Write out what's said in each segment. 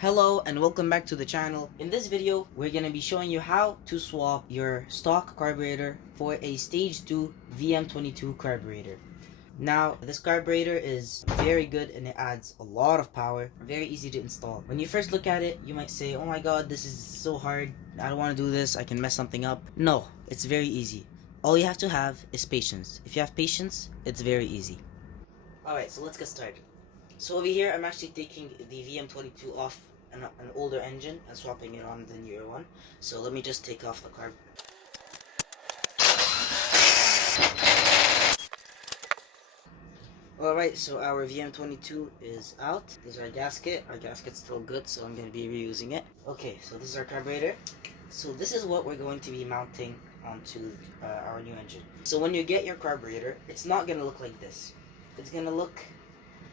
Hello and welcome back to the channel. In this video, we're going to be showing you how to swap your stock carburetor for a stage 2 VM22 carburetor. Now, this carburetor is very good and it adds a lot of power, very easy to install. When you first look at it, you might say, oh my god, this is so hard, I don't want to do this, I can mess something up. No, it's very easy. All you have to have is patience. If you have patience, it's very easy. Alright, so let's get started. So over here, I'm actually taking the VM22 off an older engine and swapping it on the newer one. So let me just take off the carb. Alright, so our VM22 is out. This is our gasket. Our gasket's still good, so I'm going to be reusing it. Okay, so this is our carburetor. So this is what we're going to be mounting onto our new engine. So when you get your carburetor, it's not going to look like this. It's going to look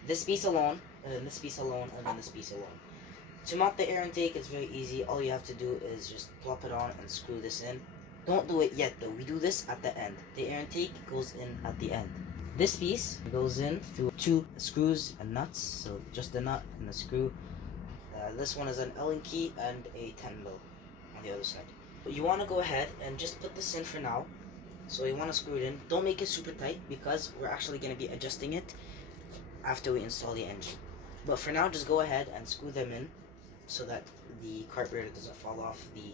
this piece alone, and then this piece alone, and then this piece alone. To mount the air intake, it's very easy. All you have to do is just plop it on and screw this in. Don't do it yet though, we do this at the end. The air intake goes in at the end. This piece goes in through 2 screws and nuts, so just the nut and the screw. This one is an Allen key and a 10 mil on the other side. You want to go ahead and just put this in for now. So you want to screw it in. Don't make it super tight because we're actually going to be adjusting it after we install the engine. But for now, just go ahead and screw them in so that the carburetor doesn't fall off the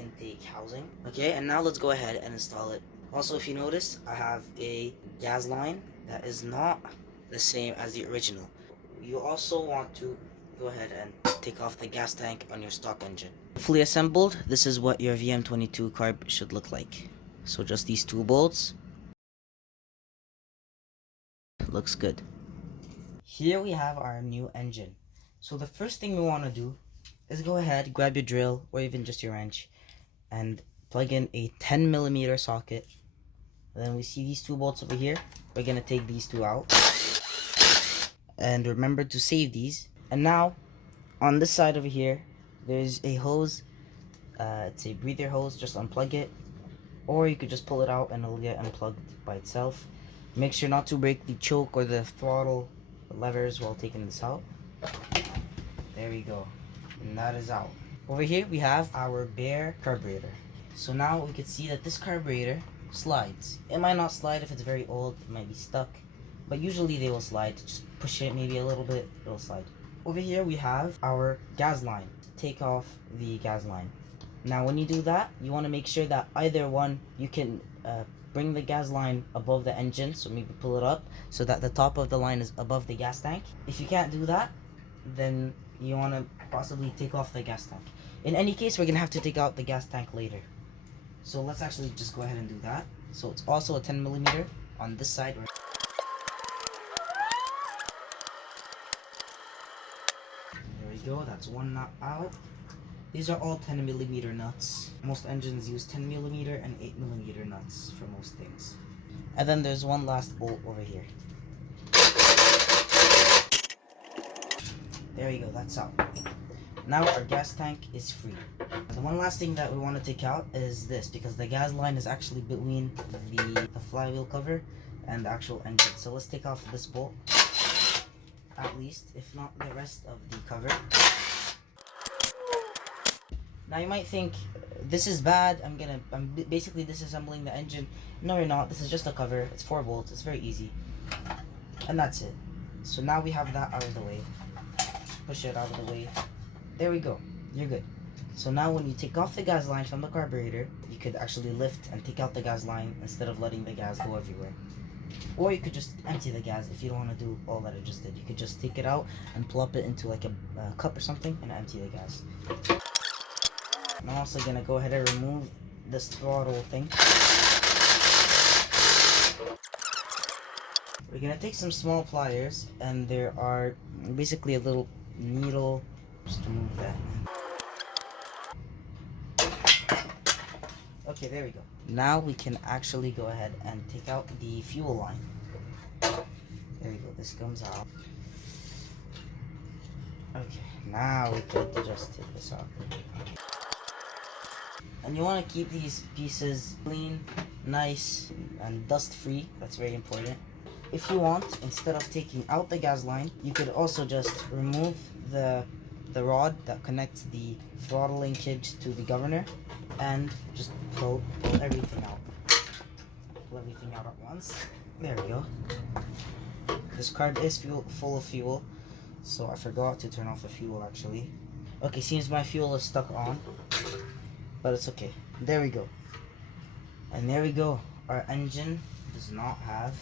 intake housing. Okay, and now let's go ahead and install it. Also, if you notice, I have a gas line that is not the same as the original. You also want to go ahead and take off the gas tank on your stock engine. Fully assembled, this is what your VM22 carb should look like. So just these 2 bolts. Looks good. Here we have our new engine. So the first thing we want to do is go ahead, grab your drill or even just your wrench and plug in a 10mm socket. And then we see these 2 bolts over here. We're going to take these 2 out. And remember to save these. And now on this side over here, there's a hose. It's a breather hose. Just unplug it. Or you could just pull it out and it'll get unplugged by itself. Make sure not to break the choke or the throttle levers while taking this out. There we go, and that is out. Over here we have our bare carburetor. So now we can see that this carburetor slides. It might not slide if it's very old, it might be stuck, but usually they will slide. Just push it maybe a little bit, it'll slide. Over here we have our gas line. Take off the gas line. Now when you do that, you want to make sure that either one, you can bring the gas line above the engine, so maybe pull it up so that the top of the line is above the gas tank. If you can't do that, then you want to possibly take off the gas tank. In any case, we're going to have to take out the gas tank later. So let's actually just go ahead and do that. So it's also a 10mm on this side. There we go, that's one nut out. These are all 10mm nuts. Most engines use 10mm and 8mm nuts for most things. And then there's one last bolt over here. There you go, that's out. Now our gas tank is free. The one last thing that we want to take out is this, because the gas line is actually between the flywheel cover and the actual engine. So let's take off this bolt, at least, if not the rest of the cover. Now you might think, this is bad, I'm basically disassembling the engine. No, you're not. This is just a cover. It's 4 bolts. It's very easy. And that's it. So now we have that out of the way. Push it out of the way. There we go. You're good. So now when you take off the gas line from the carburetor, you could actually lift and take out the gas line instead of letting the gas go everywhere. Or you could just empty the gas if you don't want to do all that I just did. You could just take it out and plop it into like a cup or something and empty the gas. I'm also going to go ahead and remove this throttle thing. We're going to take some small pliers, and there are basically a little needle. Just remove that. Okay, there we go. Now we can actually go ahead and take out the fuel line. There we go, this comes out. Okay, now we can just take this out. And you want to keep these pieces clean, nice, and dust free. That's very important. If you want, instead of taking out the gas line, you could also just remove the the rod that connects the throttle linkage to the governor, and just pull everything out. Pull everything out at once. There we go. This card is full of fuel, so I forgot to turn off the fuel actually. Okay, seems my fuel is stuck on, but it's okay. There we go. And there we go. Our engine does not have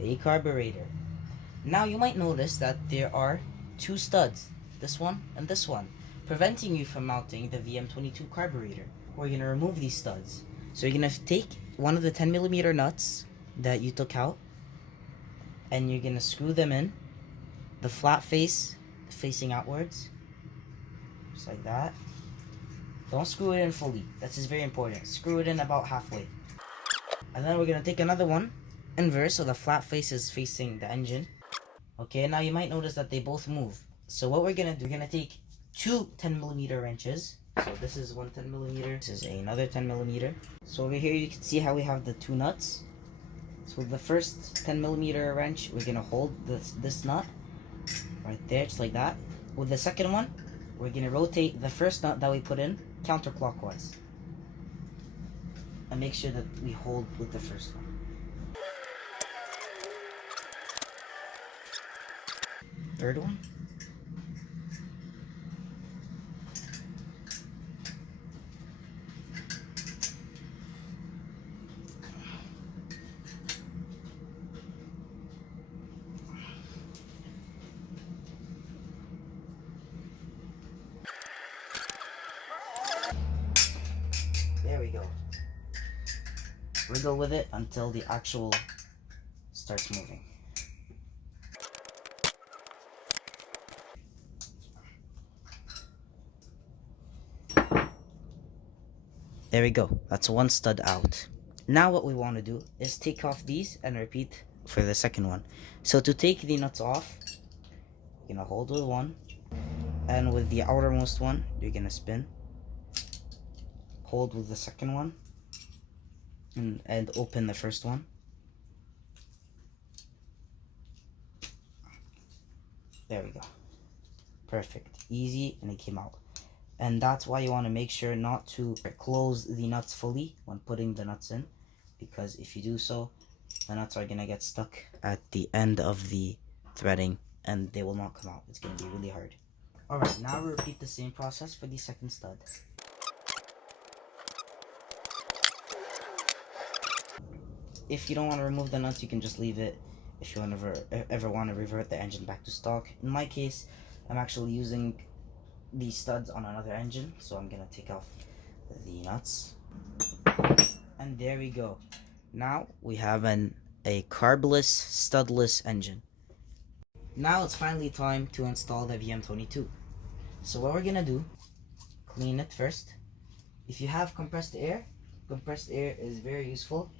a carburetor. Now you might notice that there are two studs, this one and this one, preventing you from mounting the VM22 carburetor. We're going to remove these studs. So you're going to take one of the 10mm nuts that you took out, and you're going to screw them in, the flat face facing outwards, just like that. Don't screw it in fully, this is very important. Screw it in about halfway. And then we're going to take another one, inverse, so the flat face is facing the engine. Okay, now you might notice that they both move. So what we're going to do, we're going to take two 10mm wrenches. So this is one 10mm, this is another 10mm. So over here you can see how we have the two nuts. So with the first 10mm wrench, we're going to hold this nut right there, just like that. With the second one, we're going to rotate the first nut that we put in counterclockwise. And make sure that we hold with the first one. Third one. There we go. Wiggle with it until the actual starts moving. There we go. That's one stud out. Now what we want to do is take off these and repeat for the second one. So to take the nuts off, you're gonna hold with one, and with the outermost one, you're gonna spin. Hold with the second one, and open the first one. There we go. Perfect. Easy, and it came out. And that's why you want to make sure not to close the nuts fully when putting the nuts in, because if you do so, the nuts are going to get stuck at the end of the threading and they will not come out. It's going to be really hard. Alright, now we repeat the same process for the second stud. If you don't want to remove the nuts, you can just leave it if you ever want to revert the engine back to stock. In my case, I'm actually using these studs on another engine, so I'm gonna take off the nuts. And there we go. Now we have a carbless, studless engine. Now it's finally time to install the VM22. So what we're gonna do, clean it first. If you have compressed air is very useful.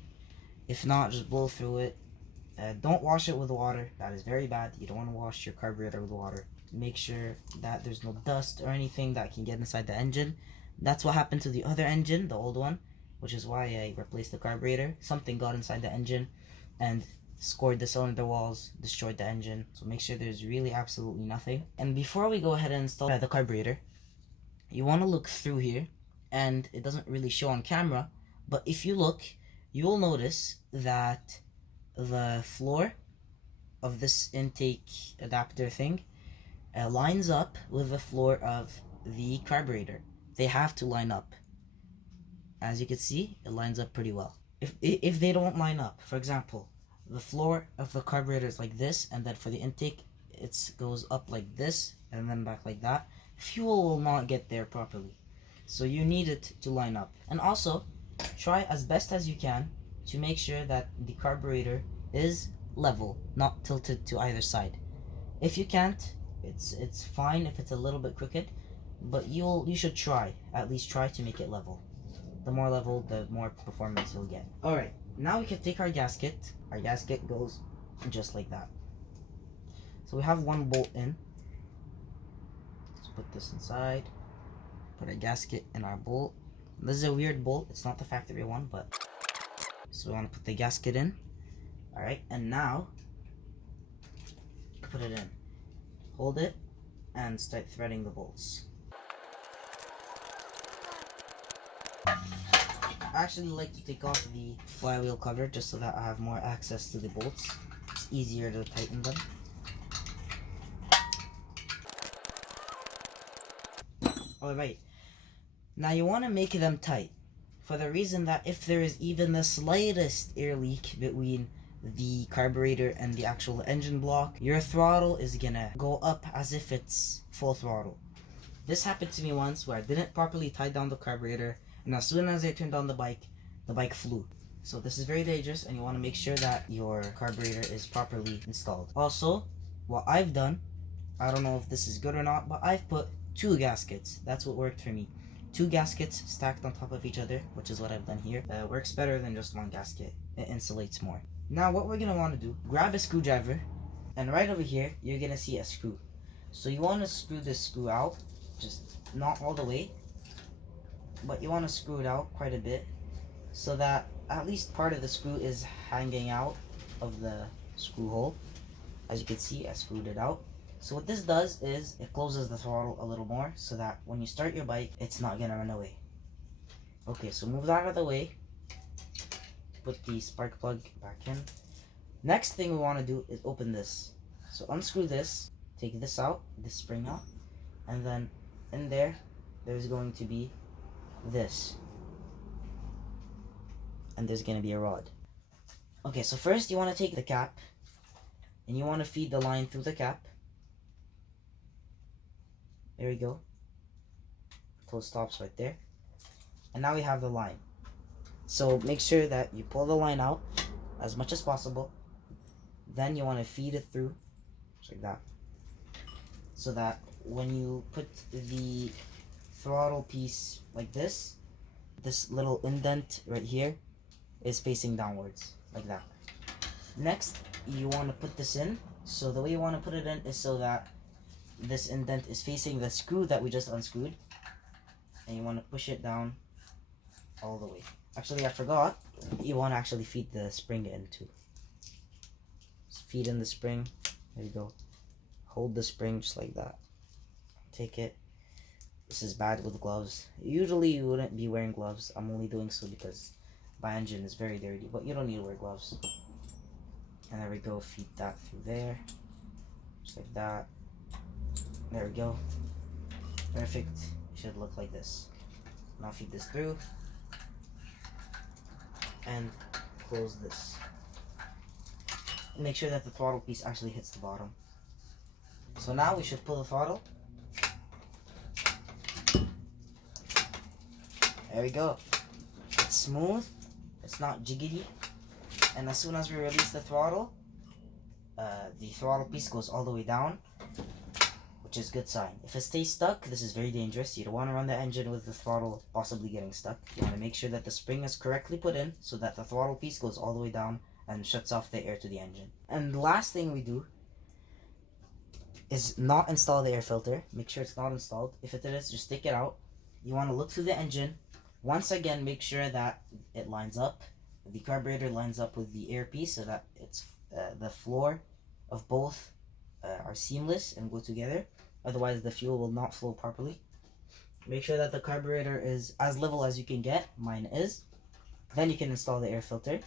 If not, just blow through it. Don't wash it with water. That is very bad. You don't want to wash your carburetor with water. Make sure that there's no dust or anything that can get inside the engine. That's what happened to the other engine, the old one, which is why I replaced the carburetor. Something got inside the engine and scored the cylinder walls, destroyed the engine. So make sure there's really absolutely nothing. And before we go ahead and install the carburetor, you want to look through here, and it doesn't really show on camera, but if you look, you'll notice that the floor of this intake adapter thing lines up with the floor of the carburetor. They have to line up. As you can see, it lines up pretty well. If they don't line up, for example, the floor of the carburetor is like this, and then for the intake it goes up like this and then back like that, fuel will not get there properly. So you need it to line up. And also, try as best as you can to make sure that the carburetor is level, not tilted to either side. If you can't, it's fine if it's a little bit crooked, but you should at least try to make it level. The more level, the more performance you'll get. Alright, now we can take our gasket. Our gasket goes just like that. So we have one bolt in. Let's put this inside. Put a gasket in our bolt. This is a weird bolt. It's not the factory one, but so we want to put the gasket in. Alright, and now put it in. Hold it and start threading the bolts. I actually like to take off the flywheel cover just so that I have more access to the bolts. It's easier to tighten them. Alright, now you want to make them tight for the reason that if there is even the slightest air leak between the carburetor and the actual engine block, your throttle is gonna go up as if it's full throttle. This happened to me once where I didn't properly tie down the carburetor, and as soon as I turned on the bike flew. So this is very dangerous, and you want to make sure that your carburetor is properly installed. Also, what I've done, I don't know if this is good or not, but I've put 2 gaskets. That's what worked for me. 2 gaskets stacked on top of each other, which is what I've done here. Works better than just 1 gasket. It insulates more. Now what we're going to want to do, grab a screwdriver, and right over here, you're going to see a screw. So you want to screw this screw out, just not all the way, but you want to screw it out quite a bit so that at least part of the screw is hanging out of the screw hole. As you can see, I screwed it out. So what this does is it closes the throttle a little more so that when you start your bike, it's not going to run away. Okay, so move that out of the way. Put the spark plug back in. Next thing we want to do is open this. So unscrew this, take this out, this spring out, and then in there's going to be this. And there's going to be a rod. Okay, so first you want to take the cap and you want to feed the line through the cap. There we go. Until it stops right there. And now we have the line. So make sure that you pull the line out as much as possible. Then you want to feed it through, just like that. So that when you put the throttle piece like this little indent right here is facing downwards, like that. Next, you want to put this in. So the way you want to put it in is so that this indent is facing the screw that we just unscrewed. And you want to push it down all the way. Actually, I forgot. You want to actually feed the spring in too. Just feed in the spring. There you go. Hold the spring just like that. Take it. This is bad with gloves. Usually you wouldn't be wearing gloves. I'm only doing so because my engine is very dirty. But you don't need to wear gloves. And there we go. Feed that through there. Just like that. There we go. Perfect. It should look like this. Now feed this through. And close this. Make sure that the throttle piece actually hits the bottom. So now we should pull the throttle. There we go. It's smooth. It's not jiggity. And as soon as we release the throttle piece goes all the way down, which is a good sign. If it stays stuck, this is very dangerous. You don't want to run the engine with the throttle possibly getting stuck. You want to make sure that the spring is correctly put in so that the throttle piece goes all the way down and shuts off the air to the engine. And the last thing we do is not install the air filter. Make sure it's not installed. If it is, just take it out. You want to look through the engine. Once again, make sure that it lines up. The carburetor lines up with the air piece so that it's the floor of both are seamless and go together. Otherwise, the fuel will not flow properly. Make sure that the carburetor is as level as you can get. Mine is. Then you can install the air filter.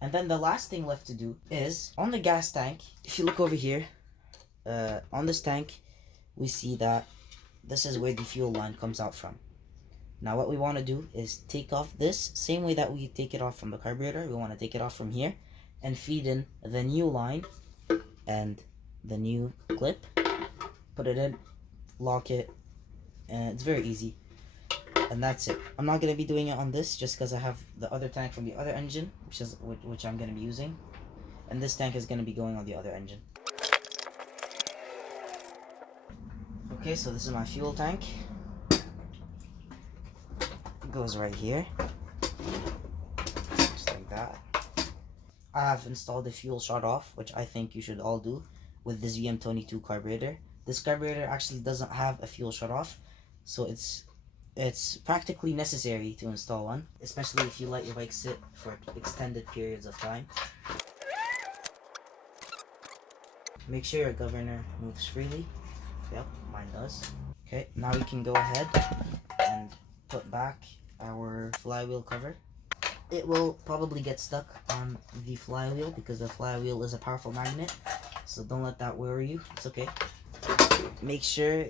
And then the last thing left to do is on the gas tank. If you look over here, on this tank, we see that this is where the fuel line comes out from. Now what we want to do is take off this same way that we take it off from the carburetor. We want to take it off from here and feed in the new line and the new clip. Put it in, lock it, and it's very easy. And that's it. I'm not going to be doing it on this just because I have the other tank from the other engine, which I'm going to be using. And this tank is going to be going on the other engine. Okay, so this is my fuel tank. It goes right here. Just like that. I have installed the fuel shut off, which I think you should all do with this VM22 carburetor. This carburetor actually doesn't have a fuel shut off, so it's practically necessary to install one, especially if you let your bike sit for extended periods of time. Make sure your governor moves freely. Yep, mine does. Okay, now we can go ahead and put back our flywheel cover. It will probably get stuck on the flywheel because the flywheel is a powerful magnet, so don't let that worry you. It's okay. Make sure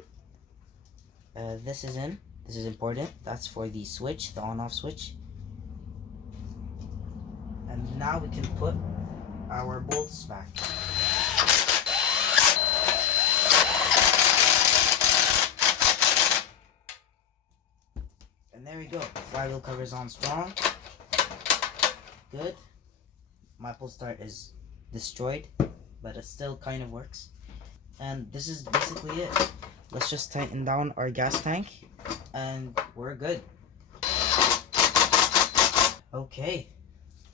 this is in. This is important. That's for the switch, the on-off switch. And now we can put our bolts back. And there we go. The flywheel cover is on strong. Good. My pull start is destroyed, but it still kind of works. And this is basically it. Let's just tighten down our gas tank and we're good. Okay,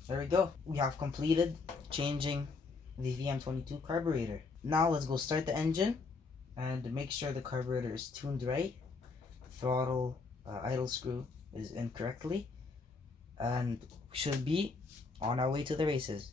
there we go. We have completed changing the VM22 carburetor. Now let's go start the engine and make sure the carburetor is tuned right. Throttle idle screw is in correctly, and we should be on our way to the races.